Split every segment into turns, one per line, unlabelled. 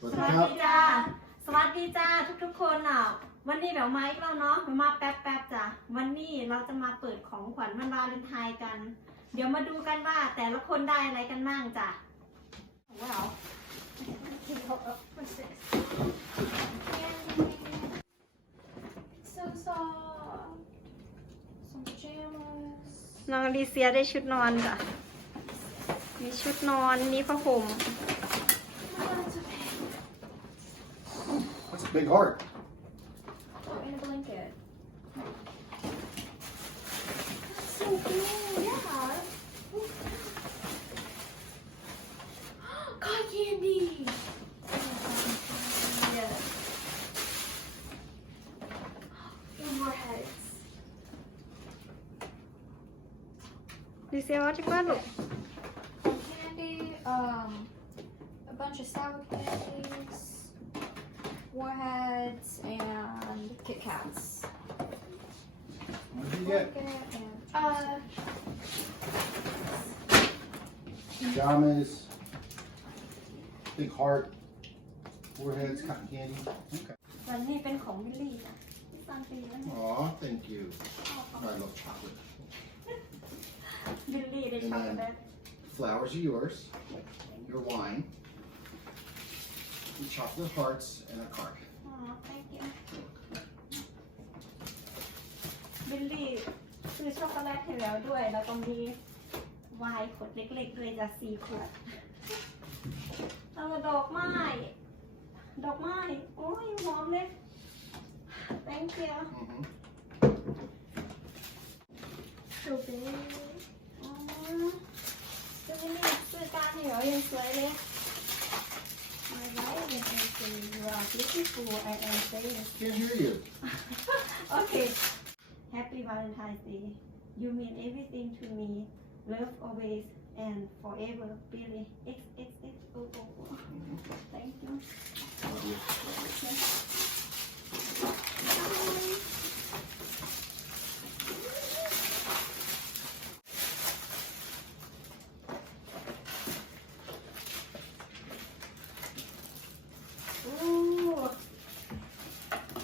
สวัส
ส
ดี
วัส
ครับ
ดีจ้า สวัสดีจ้าทุกๆคนอะ วันนี้เดี๋ยวมาอีกแล้วเนาะมาแป๊บๆจ้ะ วันนี้เราจะมาเปิดของขวัญวันวาเลนไทน์กัน เดี๋ยวมาดูกันว่าแต่ละคนได้อะไรกันบ้างจ้ะว้าว
So soft. Some pajamas.
น้องอลิเซียได้ชุดนอนจ้ะ มีชุดนอน มีผ้าห่ม
Oh, that's okay.
That's a big heart.
Oh, and a blanket. So cool. Yeah. Cotton candy. Yeah. And more heads.
อลิเซียว่าจะว่าลูก
Some candy. Um, a bunch of sour candies, warheads, and Kit Kats.
What did you get?
Blanket and uh,
Pajamas, big heart, foreheads, cotton candy. Okay.
วันนี้เป็นของบิลลี่จ้ะพี่ฟังปีแล้วเนี่ย
Aw, thank you. I love chocolate.
บิลลี่ได้ช็อกโกแลต
Flowers are yours. Your wine. Some chocolate hearts and a card.
อ๋อ thank you บิลลี่ซื้อช็อกโกแลตให้แล้วด้วย แล้วก็มีไวน์ขวดเล็กๆด้วยจะสี่ขวดเออดอกไม้ ดอกไม้ โอ้ยหอมเลย thank you
Mm-hmm.
so big อ๋อซื้อนี่ซื้อการให้เหรอยังสวยเลย are beautiful. Saying.
Can't hear you.
Okay. Happy Valentine's Day. You mean everything to me. Love always and forever. Billy. X X X O O O. Thank you.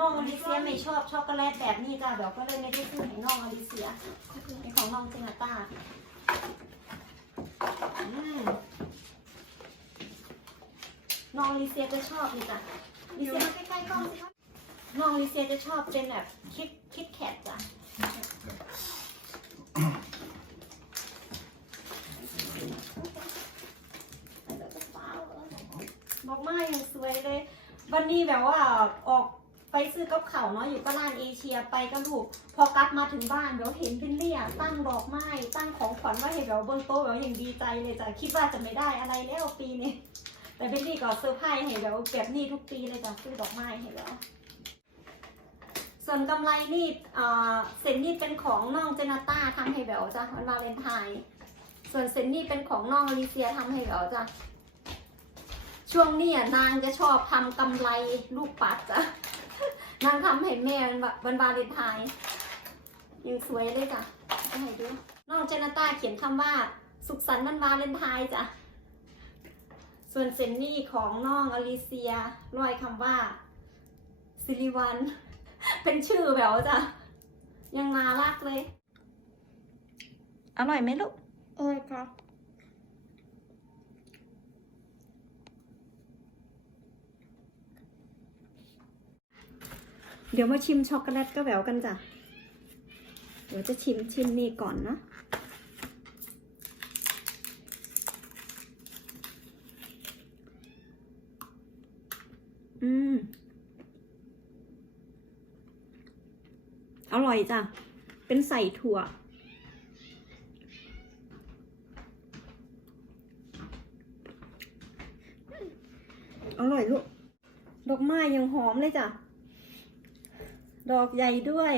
น้องอลิเซียไม่ชอบช็อกโกแลตแบบนี้จ้ะเดี๋ยวก็เลยไม่ได้ซื้อให้น้องอลิเซียเป็นของน้องเจนาต้าน้องอลิเซียจะชอบนี่จ้ะลิเซียมาใกล้ๆกล้องสิคะน้องอลิเซียจะชอบเป็นแบบคิดคิดแคทจ้ะบอกไม่ยังสวยเลย วันนี้แบบว่าออก ไปซื้อกับเขาเนาะอยู่ก็ร้านเอเชียไปกันถูก พอกลับมาถึงบ้านเดี๋ยวเห็นพินเลี่ยตั้งดอกไม้ตั้งของขวัญว่าเห็นแบบบนโต๊ะแบบอย่างดีใจเลยจ้ะคิดว่าจะไม่ได้อะไรแล้วปีนี้แต่พินลี่ก็เซอร์ไพรส์ให้แบบแบบนี้ทุกปีเลยจ้ะซื้อดอกไม้ให้แล้วส่วนกำไรนี่เออเซนนี่เป็นของน้องเจนาต้าทำให้แบบจ้ะวันวาเลนไทน์ส่วนเซนนี่เป็นของน้องอลิเซียทำให้แบบจ้ะช่วงนี้อะนางจะชอบทำกำไรลูกปัดจ้ะ นางทำให้แม่วันวาเลนไทน์ยังสวยเลยจ้ะจะให้ดูน้องเจนาต้าเขียนคำว่า สุขสันต์วันวาเลนไทน์จ้ะส่วนเซนนี่ของน้องอลิเซียร้อยคำว่าสิริวัน เป็นชื่อแบบว่าจ้ะยังน่ารักเลย อร่อยไหมลูก
Oh my god.
เดี๋ยวมาชิมช็อกโกแลตก็แหววกันจ้ะ เดี๋ยวจะชิมชิมนี่ก่อนนะ อืม อร่อยจ้ะ เป็นใส่ถั่วอร่อยลูก ดอกไม้ยังหอมเลยจ้ะ ดอกใหญ่ด้วย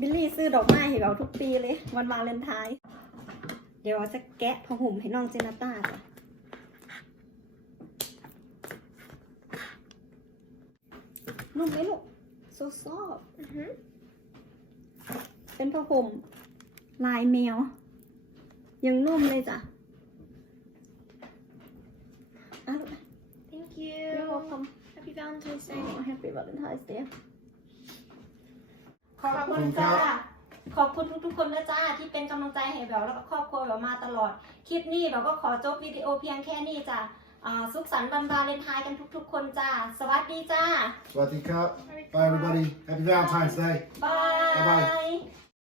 บิลลี่ซื้อดอกไม้ให้เราทุกปีเลย วันวาเลนไทน์เดี๋ยวจะแกะผ้าห่มให้น้องเจนาต้าจ้ะนุ่มไหมลูกโซซอฟ
Mhm.
เป็นผ้าห่มลายแมว ยังนุ่มเลยจ้ะอะลูก
Thank
You're
you.
welcome.
Happy Valentine's Day.
Oh, happy Valentine's Day ข
ข
อ
อ
บบ
คุ
คุณ
ณครั
จ้า
บ
ขอบคุณทุกๆคนนะจ้าที่เป็นกำลังใจให้แบบแล้วก็ครอบครัวแบบมาตลอด คลิปนี้แบบก็ขอจบวิดีโอเพียงแค่นี้จ้ะอ่าสุขสันต์วันวาเลนไทน์กันทุกๆคนจ้า สวัสดีจ้า
Swaddy Cup. Bye, everybody. Happy Valentine's Day.
บาย
Bye-bye.